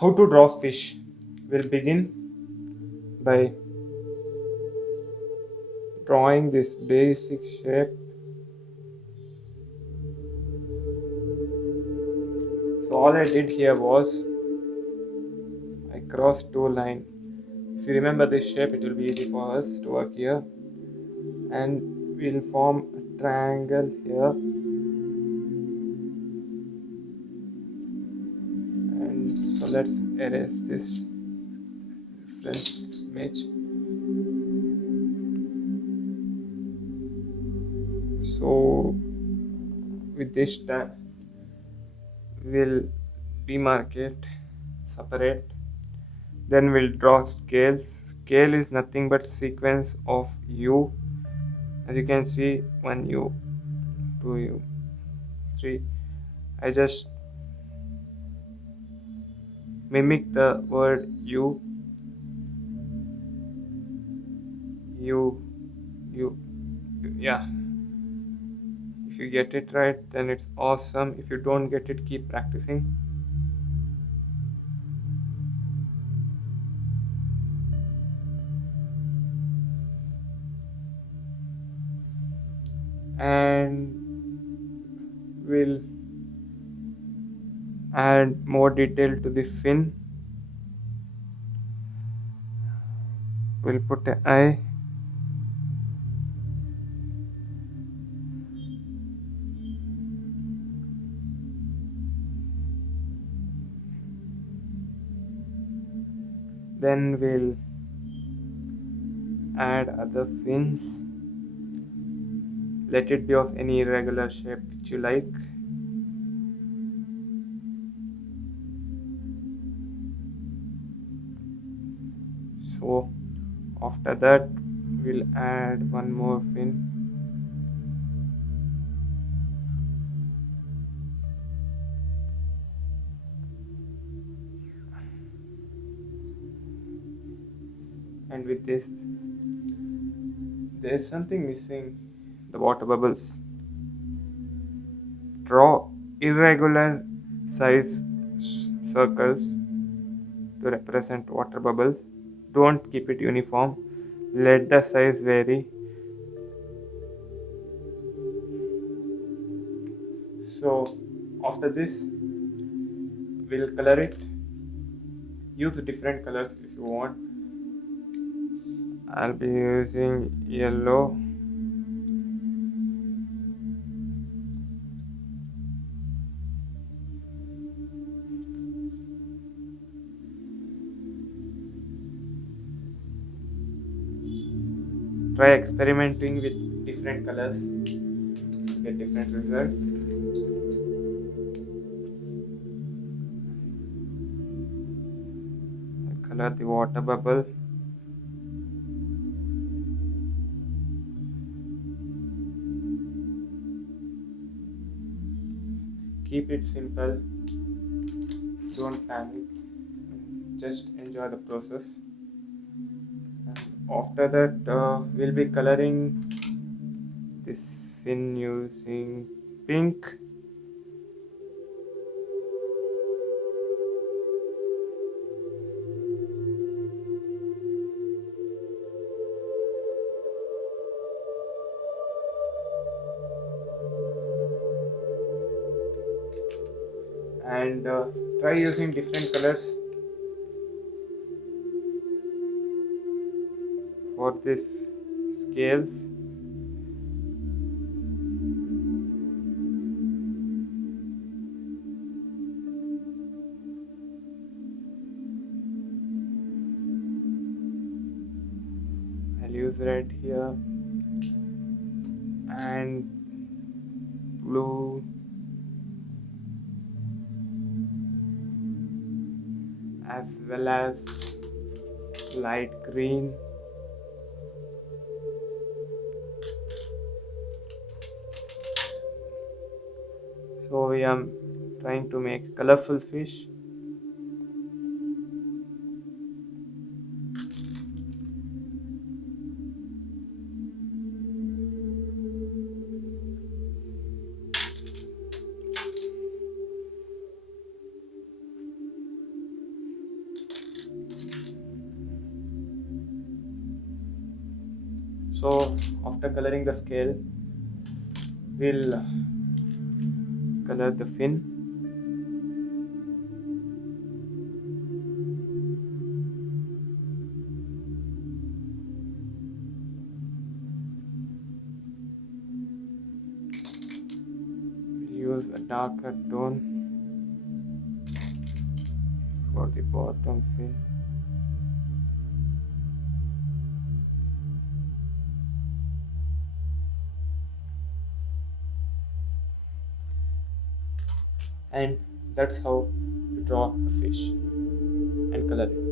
How to draw fish? We'll begin by drawing this basic shape. So all I did here was I crossed two lines. If you remember this shape, it will be easy for us to work here. And we'll form a triangle here. And so let's erase this reference image. So with this we'll demarcate, separate. Then we'll draw scales. Scale is nothing but sequence of U. As you can see, 1U, 2U, 3. I just mimic the word U, U, U. Yeah. If you get it right, then it's awesome. If you don't get it, keep practicing. And we'll add more detail to the fin. We'll put an eye. Then we'll add other fins. Let it be of any irregular shape which you like. So after that we'll add one more fin. And with this, there's something missing, the water bubbles. Draw irregular size circles to represent water bubbles. Don't keep it uniform, let the size vary. So after this we'll color it. Use different colors if you want. I'll be using yellow. Try experimenting with different colors to get different results. I color the water bubble. Keep it simple, don't panic, just enjoy the process. And after that, we'll be coloring this fin using pink. And try using different colors for this scales. I'll use red here and blue as well as light green. So we are trying to make colorful fish. So after coloring the scale, we'll color the fin. We'll use a darker tone for the bottom fin. And that's how you draw a fish and color it.